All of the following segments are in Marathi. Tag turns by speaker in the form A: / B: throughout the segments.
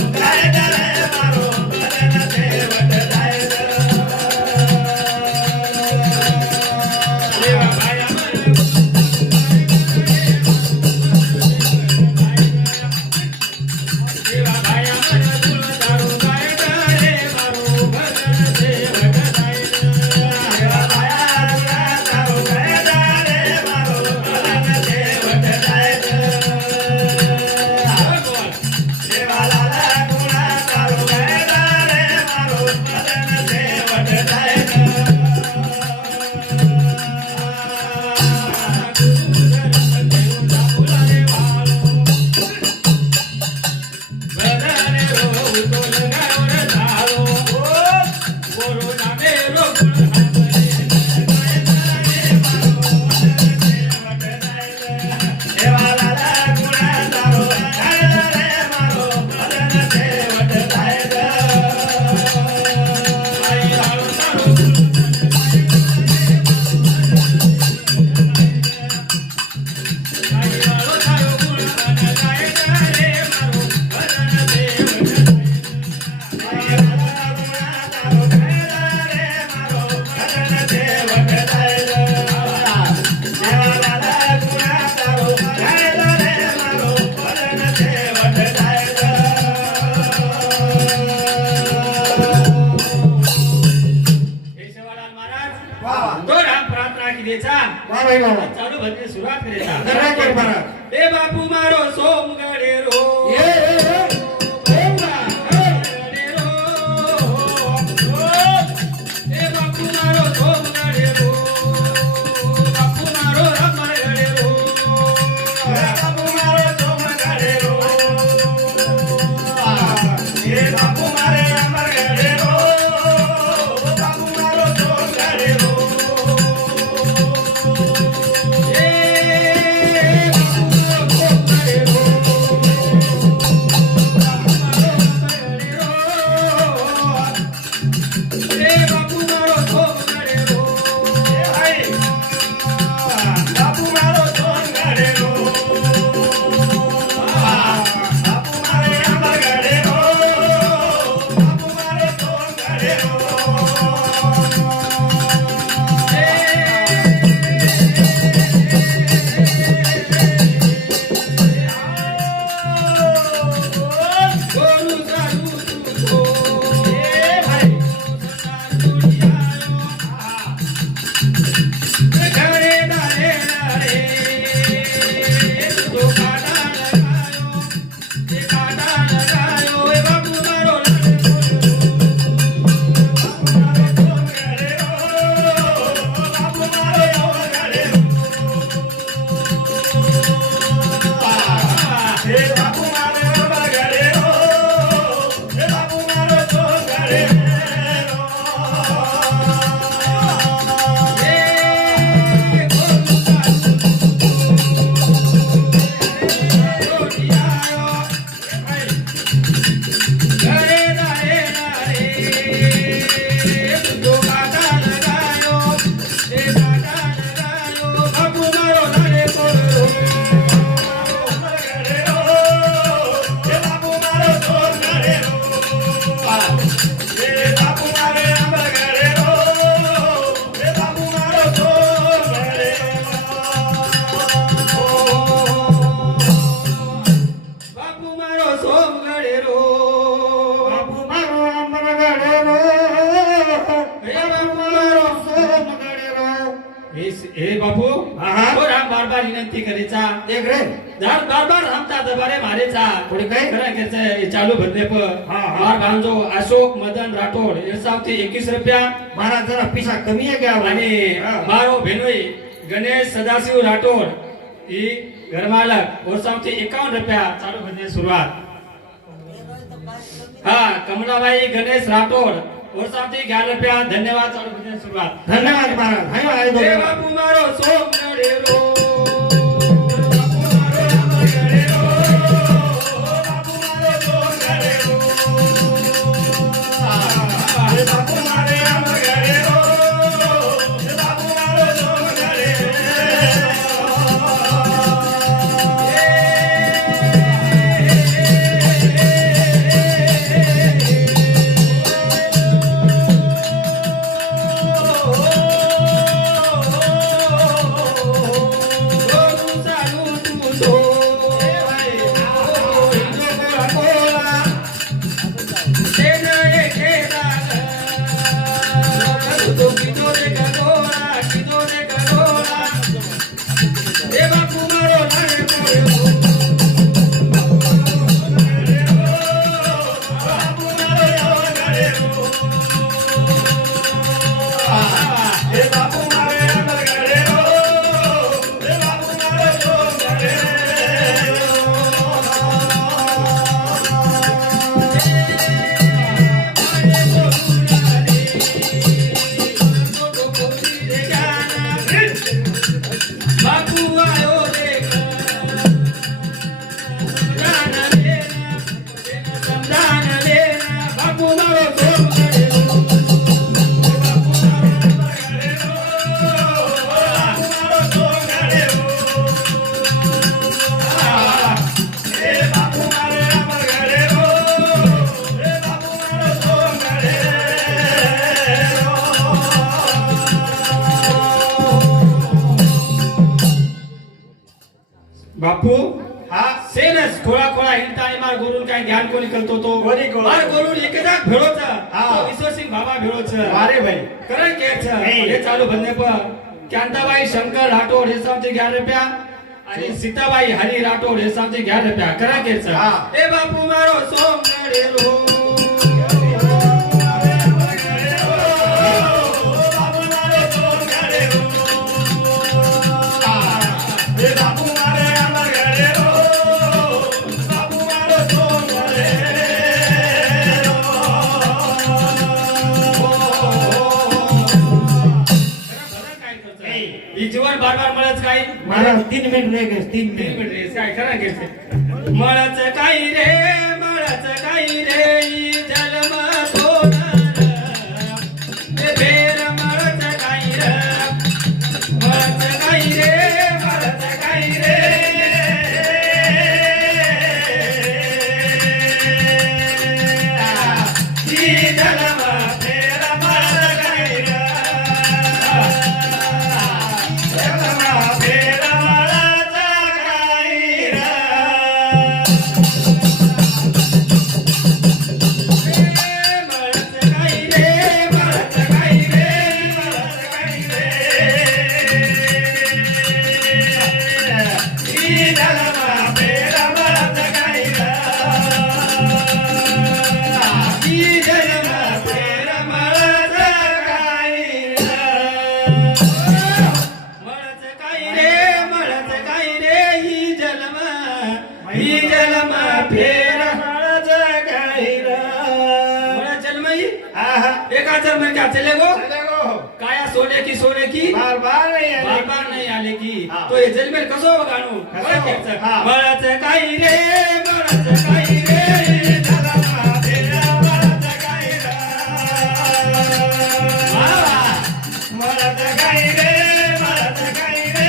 A: da da da
B: વૈલો
C: ચાલુ ભજને સુરા કરે ધરા બે બાપુ મારો સોમ. हे बापू हो बार बार विनंती करीचा. बार बार आमचा दबारे मारेचा.
B: थोडी काय?
C: खरं चालू भरले प हार भांजो अशोक मदन राठोड एरसावती एकवीस रुपया.
B: बारा जरा पिसा कमी आहे का? आणि
C: मारो भेनोई गणेश सदाशिव राठोड ही घरमालक ओरसावती एकावन्न रुपया. चालू भरणे सुरुवात. हा कमलाबाई गणेश राठोड રૂપિયા ચાલુ બંને શરૂઆત હા કમલાબાઈ ગણેશ રાઠોડ ઓરસાવથી 11 રૂપિયા ધન્યવાદ ચાલુ બંને શરૂઆત ધન્યવાદ
B: મહારાજ હાયો આવી હે દો
C: બાપુ મારો સોમ નડેરો બાપુ बापू
B: हा.
C: सेनस खोळा खोळा हिंडता आणि मार गोरून काय ध्यान कोणी करतो तो? कोणी मार गोरून एकदा भेळोचा हा. विश्व सिंग बाबा भेळोचा
B: अरे भाई.
C: करन केचा हे. चालू बनने पर कांताबाई शंकर राठोड हे सामचे 11 रुपया. आणि हो. सीताबाई हरी राठोड हे सामचे 11 रुपया. करा केचा हे. बापू मारो सोमडे रो.
B: तीन मिनिट लय तीन मिनिट
C: मळच काही रे? मा फेर
B: हळज गाईर बड़ा आहा.
C: एका चलमई क्या चलेगो गो.
B: चले गो.
C: काया सोने की सोने की?
B: बार बार नाही आले. बार
C: बार नाही आले की. तो हे जलमेल कसो गाणू बड़ा खेळचं बळाच काही रे बळाच काही रे.
A: झाला मा रे. बळाच काही रे बळाच काही रे.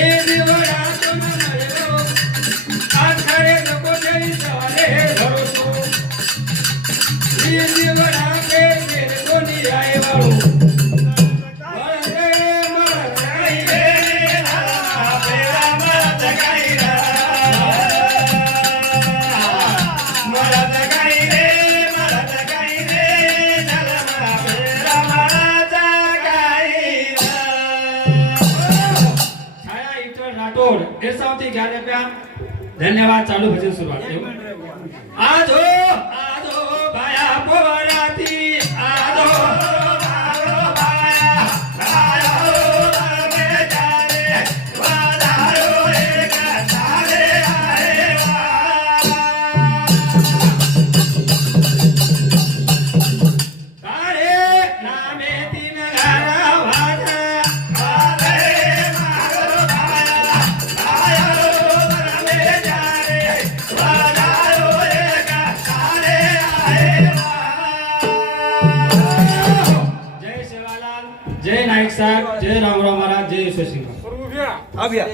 C: Everyone पावती घ्या धन्यवाद चालू भजन सुरुवात आज हो!
A: 아비야.